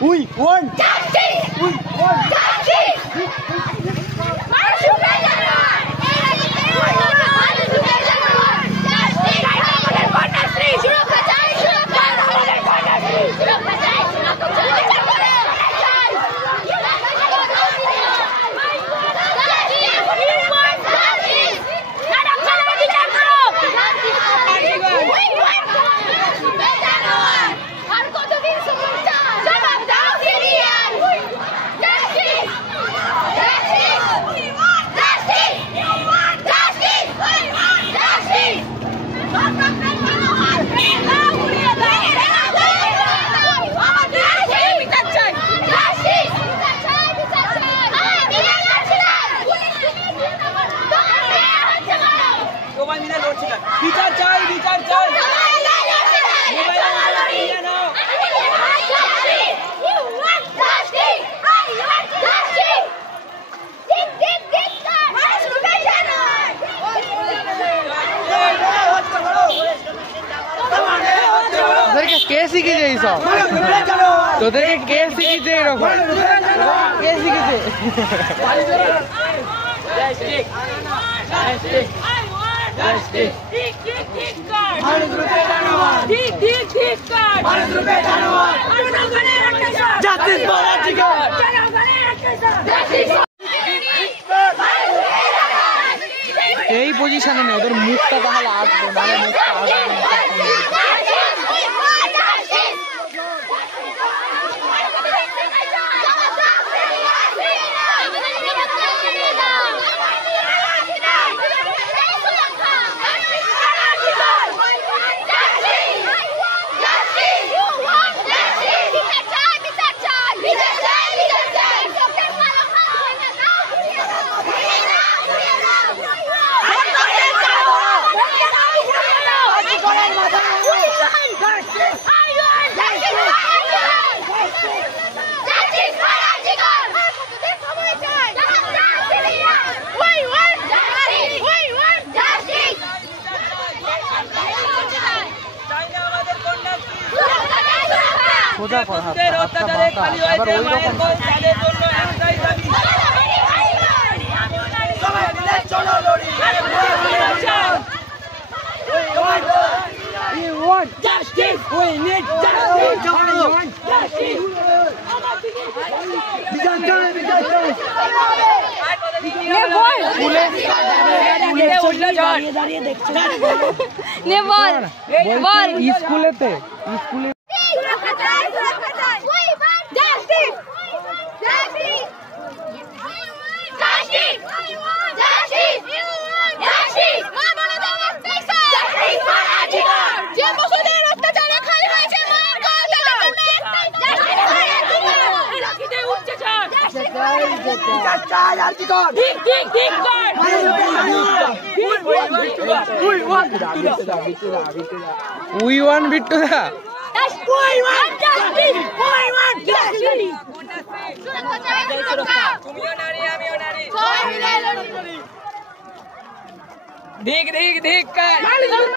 We won! Justice! We won! Justice! বিচার চাই বিচার চাই তোদেরকে কে শিখেছে এইসব? তোদেরকে কে শিখেছে এরকম? কে শিখেছে? এই পজিশনে নেই, ওদের মুখটা তাহলে আসবো, নাহলে মুখটা আসবো না। সোজা কর হাত, আবার ওই রকম We want justice. We need justice. We want justice. স্কুলেতে স্কুলে We want Bittuda. We want justice. We want justice. Dik.